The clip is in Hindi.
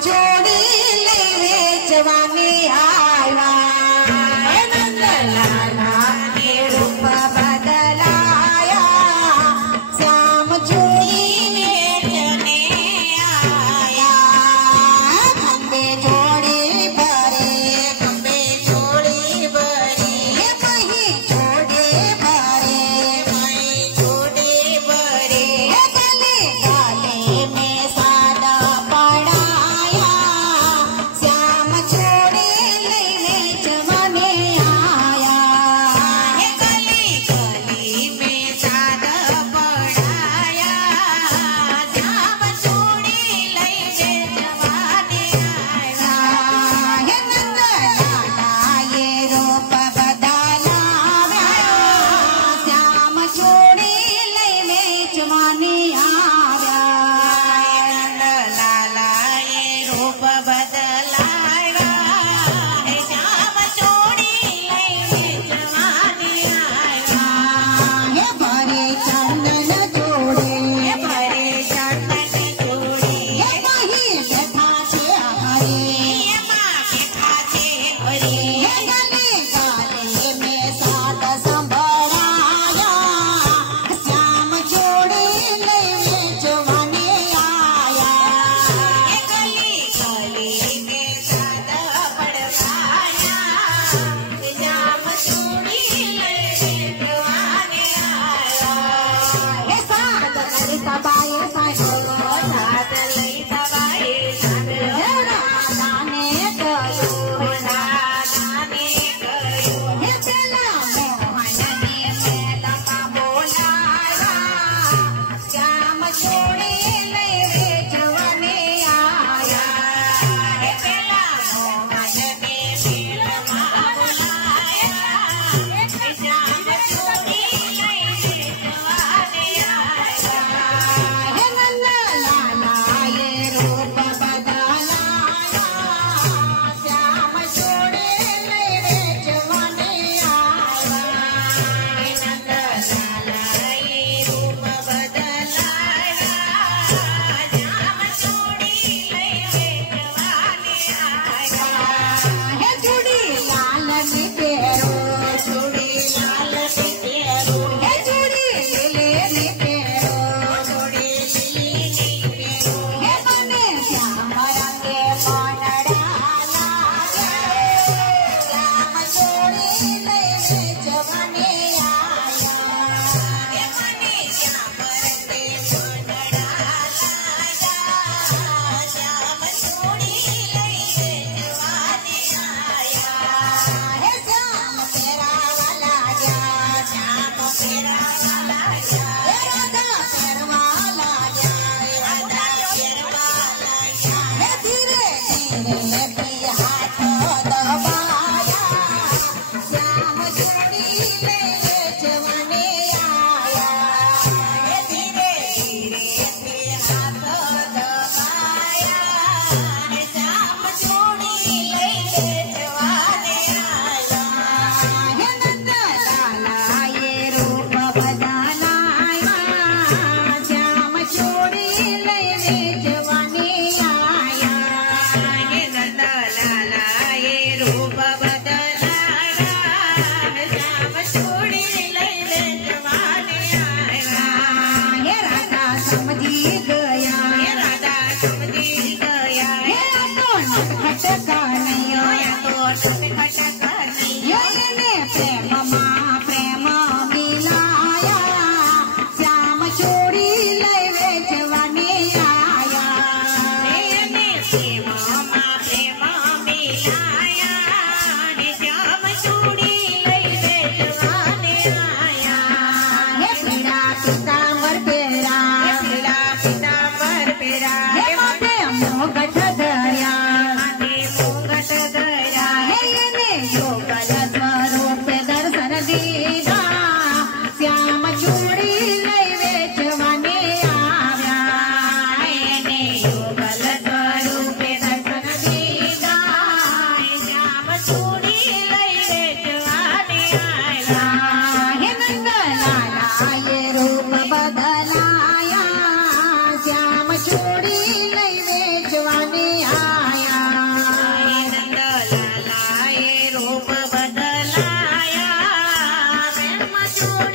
चोरी लई वेचवाने आया नंदलाला ने रूप बदलाया श्याम चोरी वेचने आया खंबे छोड़ी भरे कहीं छोड़ी भरे गले गले में सादा पड़ाया श्याम छोड़ी लई वेचवाने आया गली गली में सादा पड़ाया श्याम छोड़ी लई वेचवाने आया नंदलाला ये रूप बदलाया श्याम छोड़ी लई वेचवाने आया नंदलाला ये रूप बदलाया श्याम छोड़ी लई वेचवाने आया हे भरे चंदन जोड़े भरे चंदन जोड़े हे माही व्यथा छे हरे हे माँ व्यथा छे हरे हे गले गले में साथ संभराया श्याम छोड़ी लई वेचवाने आया हे गली गली में साथ पड़वाया श्याम छोड़ी लई वेचवाने आया हे साथ लई सबाए साजो साथ लई सबाए साजो दाने कयो दाने कयो हे पेला मोहन ने पेला का बोलाया श्याम छोड़ी लई वेचवाने आया हे पेला मोहन ने पेला का बोलाया श्याम छोड़ी लई वेचवाने आया हे नंदलाला ये रूप बदलाया श्याम छोड़ी लई वेचवाने आया हे नंदलाला ये रूप बदलाया श्याम छोड़ी लई वेचवाने आया हे चूड़ी लाल ने पेरो चूड़ी लाल ने पेरो हे चूड़ी लीले ने पेरो चूड़ी लीली ने पेरो हे बने श्याम रंगे बनड़ा श्याम छोड़ी लई वेचवाने आया हे बने श्याम रंगे बनड़ा श्याम छोड़ी लई वेचवाने आया हे श्याम फेरा वाला जा श्याम फेरा वाला जा हे राधा फेरवाला जा राधा फेरवाला जा हे धीरे धीरे भी हाथ दबाया श्याम छोड़ी लई वेचवाने आया हे धीरे धीरे भी हाथ दबाया श्याम छोड़ी लई वेचवाने आया हे नंदलाला ये रूप बदलाया श्याम छोड़ी लई वेचवाने आया हे नंदलाला ये रूप बदलाया श्याम छोड़ी लई वेचवाने आया हे राधा समझी गया हे राधा समझी गया हे तो नटखट नहीं या तो नटखट नहीं ने प्रेम माँ प्रेम मिलाया श्याम छोड़ी लई वेचवाने आया ने प्रेम माँ प्रेम मिलाया श्याम छोड़ी लई वेचवाने आया हे पीड़ा पीतांबर पेरा हे पीड़ा पीतांबर पेरा हे माथे मोगट धर्या माथे मोगट धर्या हे ने योगल स्वरूप दर्शन दीदा श्याम छोड़ी लई वेचवाने आया हे ने योगल स्वरूप दर्शन दीदा श्याम छोड़ी लई वेचवाने आया हे नंदलाला ये रूप बदलाया श्याम छोड़ी लई वेचवाने आया चूड़ी